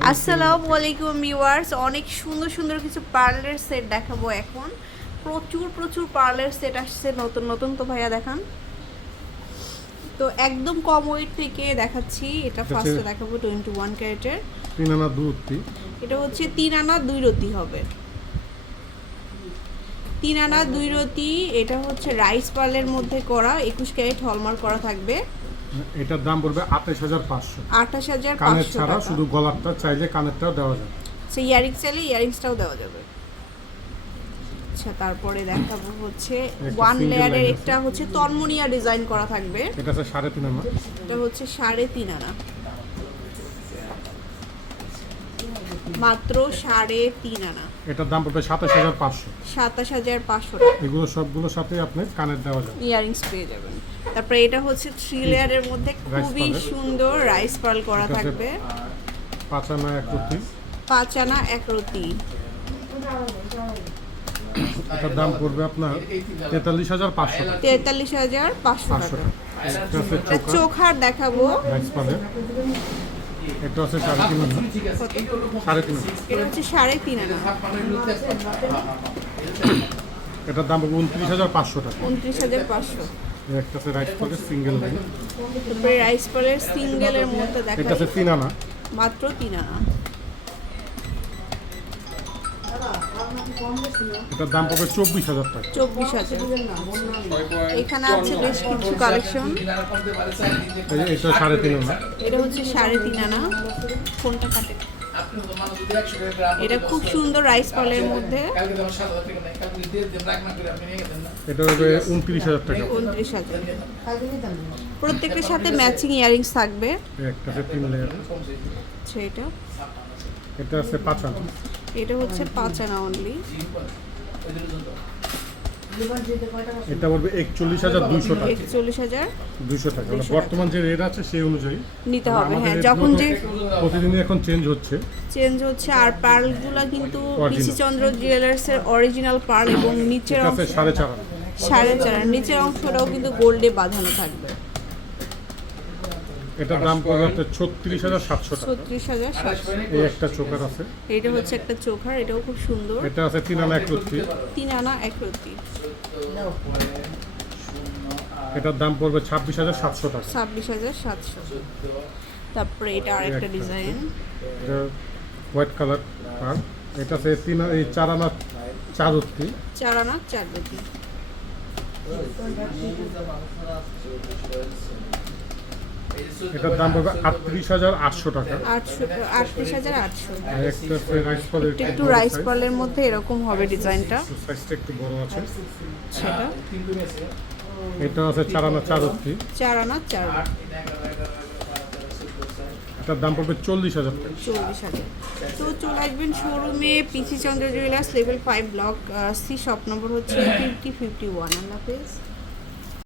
আসসালামু আলাইকুম ভিউয়ার্স। অনেক সুন্দর সুন্দর কিছু পার্লার সেট দেখাবো এখন। প্রচুর প্রচুর পার্লার সেট আসছে নতুন নতুন। তো ভাইয়া দেখান। তো একদম কম ওয়েট থেকে দেখাচ্ছি। এটা ফার্স্টে দেখাবো টোয়েন্টি ওয়ান ক্যারেটের। তিন আনা দুধটি এটা হচ্ছে তিন আনা দুই রতি হবে। তিন আনা দুই রতি এটা হচ্ছে রাইস পার্লের মধ্যে করা। একুশ ক্যারেট হলমার্ক করা থাকবে। এটার দাম পড়বে আঠাশ হাজার পাঁচশো। আঠাশ হাজার কানের ছাড়া শুধু গলারটা চাইলে কানেরটাও দেওয়া যায় সে ইয়ারিংস চাইলে ইয়ারিংসটাও দেওয়া যাবে। আচ্ছা তারপরে দেখাবো হচ্ছে ওয়ান লেয়ারের একটা হচ্ছে তন্মনিয়া ডিজাইন করা থাকবে। এটা আছে সাড়ে তিন আনা। এটা হচ্ছে সাড়ে তিন আনা। মাত্র সাড়ে তিন আনা। এটার দাম পড়বে সাতাশ হাজার পাঁচশো। সাতাশ হাজার পাঁচশো এগুলো সবগুলো সাথে আপনি কানের দেওয়া যাবে। ইয়ারিংস পেয়ে যাবেন। তারপরে এটা হচ্ছে থ্রি লেয়ারের মধ্যে খুবই সুন্দর রাইস পার্ল করা থাকবে। পাঁচ আনা এক রুটি। পাঁচ আনা এক রতি এটার দাম পড়বে আপনার তেতাল্লিশ হাজার পাঁচশো টাকা। তেতাল্লিশ হাজার পাঁচশো টাকা। চোখার দেখাবো। রাইস পালে এটা হচ্ছে সাড়ে তিন সাড়ে তিন সাড়ে তিন এটার দাম পড়বে উনত্রিশ হাজার পাঁচশো টাকা। উনত্রিশ হাজার পাঁচশো। একটা আছে রাইস পালে সিঙ্গেল লাইন তারপরে রাইস পালের সিঙ্গেলের মধ্যে এটা আছে তিন আনা। মাত্র তিন আনা। এটার দাম পড়বে চব্বিশ হাজার টাকা। চব্বিশ হাজার। এখানে আছে বেশ কিছু কালেকশন। এটা সাড়ে তিন আনা। এটা হচ্ছে সাড়ে তিন আনা। কোনটা কাটে? এটা খুব সুন্দর রাইস পালের মধ্যে। এটা হবে উনত্রিশ হাজার টাকা। উনত্রিশ হাজার। প্রত্যেকটার সাথে ম্যাচিং ইয়ারিংস থাকবে। একটা তিন লেয়ার আচ্ছা এটা? এটা আছে পাঁচ আনা। এটা হচ্ছে পাঁচ আনা অনলি এটা পড়বে একচল্লিশ হাজার দুইশো টাকা। একচল্লিশ হাজার দুইশো টাকা। মানে বর্তমান যে রেট আছে সেই অনুযায়ী। নিতে হবে হ্যাঁ যখন যে তো প্রতিদিনই এখন চেঞ্জ হচ্ছে। চেঞ্জ হচ্ছে আর পার্লগুলো কিন্তু। পিসি চন্দ্র জুয়েলার্সের অরিজিনাল পার্ল এবং নিচের অংশ সাড়ে চার সাড়ে চার নিচের অংশটাও কিন্তু গোল্ডে বাঁধানো থাকবে। এটার দাম পড়বে আপনার ছত্রিশ হাজার সাতশো টাকা। ছত্রিশ হাজার সাতশো। এই একটা চোকার আছে। এটা হচ্ছে একটা চোখার এটাও খুব সুন্দর। এটা আছে তিন আনা এক রত্তি। তিন আনা এক রতি এটার দাম পড়বে ছাব্বিশ হাজার সাতশো টাকা। ছাব্বিশ হাজার সাতশো। তারপরে এটা আরেকটা একটা। ডিজাইন। এটা হোয়াইট কালার আর এটা আছে তিন আনা- এই চার আনা চার রত্তি চার আনা চার রতি এটার দাম পড়বে আটত্রিশ হাজার আটশো টাকা। আটশো আটত্রিশ হাজার আটশো। একটা রাইস ফলের একটু রাইস মধ্যে এরকম হবে ডিজাইনটা। সাইজটা একটু বড় আছে। সেটা? এটা আছে চার আনা চার রত্তি চার আনা চার। রতি এটার দাম পড়বে চল্লিশ হাজার চল্লিশ হাজার। তো চলে আসবেন শোরুমে PC Chandra jewellers level five block C shop number হচ্ছে ফিফটি ফিফটি ওয়ান আল্লাহ হাফেজ।